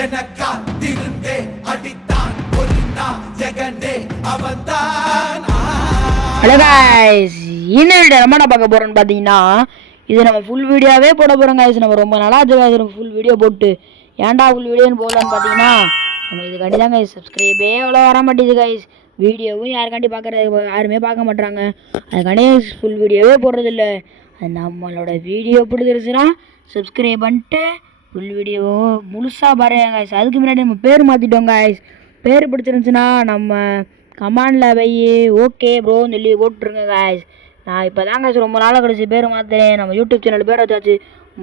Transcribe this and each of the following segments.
எனக்கா திருந்தே அடித்தான் ஒலினா ஜெகனே அவன்தான். ஹலோ गाइस, இந்த வீடியோ நம்ம என்ன பார்க்க போறோம்னு பாத்தீங்கன்னா, இது நம்ம ஃபுல் வீடியோவே போட போறோம் गाइस. நம்ம ரொம்ப நாளா ஆச்சு ஃபுல் வீடியோ போட்டு. ஏன்டா ஃபுல் வீடியோன்னு போடலான்னு பாத்தீங்கன்னா, நம்ம இதுக்காண்டி தான் गाइस சப்ஸ்கிரைபே அவ்வளோ வர மாட்டேங்குது गाइस. வீடியோவும் யாருக்காண்டி பார்க்கறது, யாருமே பார்க்க மாட்டாங்க. அதுக்காண்டி ஃபுல் வீடியோவே போடுறதில்ல. அது நம்மளோட வீடியோ பிடிச்சிருச்சுன்னா சப்ஸ்கிரைப் பண்ணிட்டு ஃபுல் வீடியோவும் முழுசாக பாருங்க गाइस. அதுக்கு முன்னாடி நம்ம பேர் மாற்றிட்டோம் गाइस. பேர் பிடிச்சிருந்துச்சுன்னா நம்ம கமாண்டில் போய் ஓகே ப்ரோன்னு சொல்லி போட்டுருங்க गाइस. நான் இப்போ தான் गाइस ரொம்ப நாளாக கழிச்சு பேர் மாற்றுறேன். நம்ம யூடியூப் சேனல் பேர் வச்சாச்சு.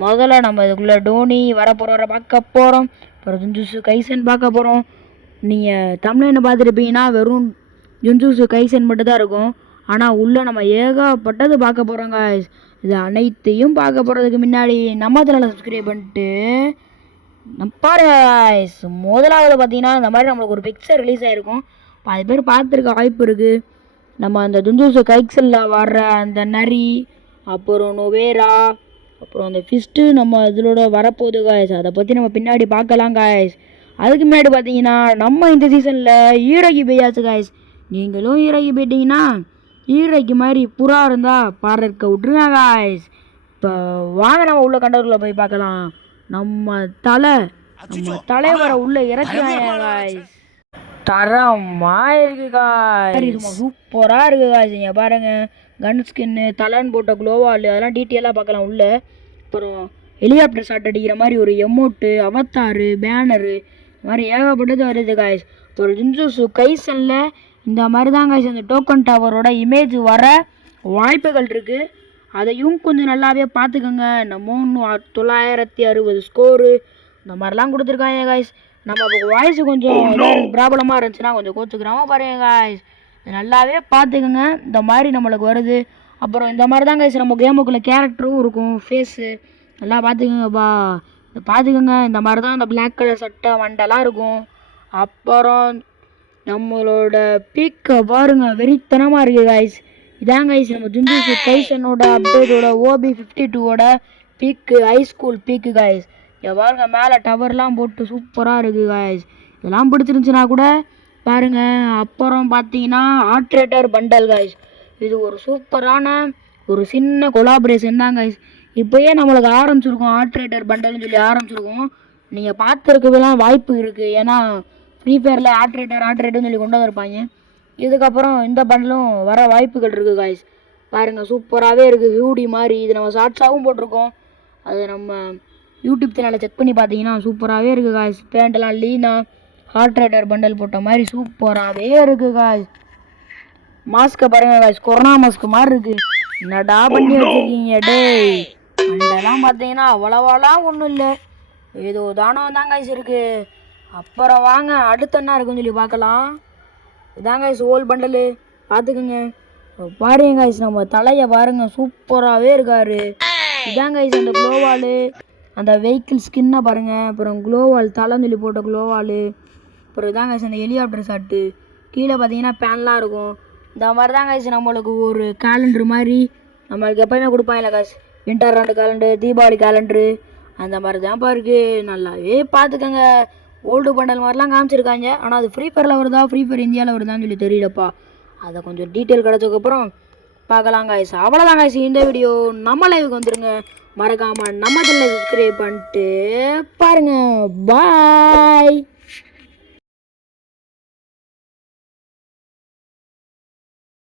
முதல்ல நம்ம இதுக்குள்ளே டோனி வரப்போகிறவரை பார்க்க போகிறோம். அப்புறம் ஜுன்ஜுட்சு கைசன் பார்க்க போகிறோம். நீங்கள் தமிழ்னு பார்த்துருப்பீங்கன்னா வெறும் ஜுன்ஜுட்சு கைசன் மட்டும் தான் இருக்கும். ஆனால் உள்ளே நம்ம ஏகப்பட்டது பார்க்க போகிறோம் गाइस. இது அனைத்தையும் பார்க்க போகிறதுக்கு முன்னாடி நம்ம சேனலை சப்ஸ்கிரைப் பண்ணிட்டு பாருங்க गाइस. முதலாவது பார்த்தீங்கன்னா இந்த மாதிரி நம்மளுக்கு ஒரு பிக்சர் ரிலீஸ் ஆகிருக்கும். அது பேர் பார்த்துருக்க வாய்ப்பு இருக்குது. நம்ம அந்த ஜுன்ஜுட்சு கைசனில் வர்ற அந்த நரி, அப்புறம் நொவேரா, அப்புறம் அந்த ஃபிஸ்ட்டு நம்ம இதோட வரப்போகுது गाइस. அதை பற்றி நம்ம பின்னாடி பார்க்கலாம் गाइस. அதுக்கு முன்னாடி பார்த்தீங்கன்னா நம்ம இந்த சீசனில் ஈரகி போயாச்சு गाइस. நீங்களும் ஈரகி போயிட்டீங்கன்னா ஈரகி மாதிரி புறா இருந்தால் பாடுறதுக்க விட்ருங்க गाइस. இப்போ வாங்க நம்ம உள்ள கண்டவர்களை போய் பார்க்கலாம். நம்ம தலைவரை உள்ள இறக்குறாங்க गाइस. தரமாக இருக்கு गाइस, சூப்பராக இருக்கு गाइस. இங்கே பாருங்கள், கன் ஸ்கின்னு, தலைன்னு போட்ட க்ளோவால், அதெல்லாம் டீட்டெயிலாக பார்க்கலாம் உள்ள. அப்புறம் ஹெலிகாப்டர் ஷாட் அடிக்கிற மாதிரி ஒரு எமோட்டு, அவத்தாரு, பேனரு, இந்த மாதிரி ஏகப்பட்டது வருது गाइस. ஒரு ஜுன்ஜுட்சு கைசனில் இந்த மாதிரி தான் गाइस அந்த டோக்கன் டவரோட இமேஜ் வர வாய்ப்புகள் இருக்குது. அதையும் கொஞ்சம் நல்லாவே பார்த்துக்கோங்க. நம்ம 960 ஸ்கோரு இந்த மாதிரிலாம் கொடுத்துருக்காங்க गाइस. நம்ம வாய்ஸ் கொஞ்சம் ப்ராப்ளமாக இருந்துச்சுன்னா கொஞ்சம் கோச்சுக்கிறாம பாருங்க गाइस. நல்லாவே பார்த்துக்கோங்க. இந்த மாதிரி நம்மளுக்கு வருது. அப்புறம் இந்த மாதிரி தான் गाइस நம்ம கேமுக்குள்ளே கேரக்டரும் இருக்கும், ஃபேஸு நல்லா பார்த்துக்கோங்கப்பா. பார்த்துக்கோங்க. இந்த மாதிரி தான் அந்த பிளாக் கலர் சட்டை மண்டெல்லாம் இருக்கும். அப்புறம் நம்மளோட பீக்கை பாருங்கள், வெறித்தனமாக இருக்குது गाइस. இதான் गाइस நம்ம ஜுன்ஜுட்சு கைசனோட அப்டேட்டோட OB52ஓட பீக்கு, ஹைஸ்கூல் பீக்கு गाइस. இங்கே பாருங்க, மேலே டவர்லாம் போட்டு சூப்பராக இருக்குது गाइस. இதெல்லாம் பிடிச்சிருந்துச்சுன்னா கூட பாருங்கள். அப்புறம் பார்த்தீங்கன்னா ஆட்ரேட்டர் பண்டல் गाइस. இது ஒரு சூப்பரான ஒரு சின்ன கொலாபரேஷன் தான் गाइस. இப்போயே நம்மளுக்கு ஆரம்பிச்சிருக்கோம், ஆட்ரேட்டர் பண்டல்னு சொல்லி ஆரம்பிச்சிருக்கோம். நீங்கள் பார்த்துருக்கலாம் வாய்ப்பு இருக்குது. ஏன்னா ஃப்ரீ ஃபயரில் ஆட்ரேட்டர்னு சொல்லி கொண்டு வந்திருப்பாங்க. இதுக்கப்புறம் இந்த பண்டலும் வர வாய்ப்புகள் இருக்குது गाइस. பாருங்கள், சூப்பராகவே இருக்குது, ஹியூடி மாதிரி. இது நம்ம ஷார்ட்ஸாகவும் போட்டிருக்கோம். அது நம்ம யூடியூப் சேனலில் செக் பண்ணி பார்த்தீங்கன்னா சூப்பராகவே இருக்குது गाइस. பேண்ட்டெல்லாம் லீனா ஆட்ரேட்டர் பண்டல் போட்ட மாதிரி சூப்பராகவே இருக்குது गाइस. மாஸ்க்கை பாருங்கள் गाइस, கொரோனா மாஸ்க் மாதிரி இருக்குது. என்னடா பண்ணி வச்சுருக்கீங்க டேய். பண்டெல்லாம் பார்த்தீங்கன்னா அவ்வளோவாலாம் ஒன்றும் இல்லை, ஏதோ தானோ தான் गाइस இருக்குது. அப்புறம் வாங்க அடுத்த என்ன இருக்குன்னு சொல்லி பார்க்கலாம். இதாங்க गाइस ஓல் பண்டலு, பார்த்துக்குங்க. பாருங்க गाइस, நம்ம தலையை பாருங்கள், சூப்பராகவே இருக்காரு. இதாங்க गाइस அந்த க்ளோவாலு, அந்த வெஹிக்கிள் ஸ்கின்னை பாருங்கள். அப்புறம் க்ளோவால் தலைன்னு சொல்லி போட்ட க்ளோவாலு. அப்புறம் இதாங்க गाइस அந்த ஹெலிகாப்டர் ஷாட்டு. கீழே பார்த்தீங்கன்னா பேன்லாம் இருக்கும். இந்த மாதிரி தான் गाइस நம்மளுக்கு ஒரு கேலண்டர் மாதிரி நம்மளுக்கு எப்போயுமே கொடுப்பாங்கல்ல गाइस. வின்டர் ராண்டு கேலண்டர், தீபாவளி கேலண்டரு, அந்த மாதிரி தான் பாருக்கு. நல்லாவே பார்த்துக்கோங்க. ஓல்டு பண்டல் மாதிரிலாம் காமிச்சிருக்காங்க. ஆனால் அது ஃப்ரீ ஃபயரில் வருதா, ஃப்ரீ ஃபயர் இந்தியாவில் வருதான்னு சொல்லி தெரியலப்பா. அதை கொஞ்சம் டீட்டெயில் கிடச்சதுக்கப்புறம் பார்க்கலாம் गाइस. அவ்வளோதான் गाइस இந்த வீடியோ. நம்ம லைவுக்கு வந்துடுங்க. மறக்காமல் நம்ம சேனலை சப்ஸ்கிரைப் பண்ணிட்டு பாருங்கள். பாய்.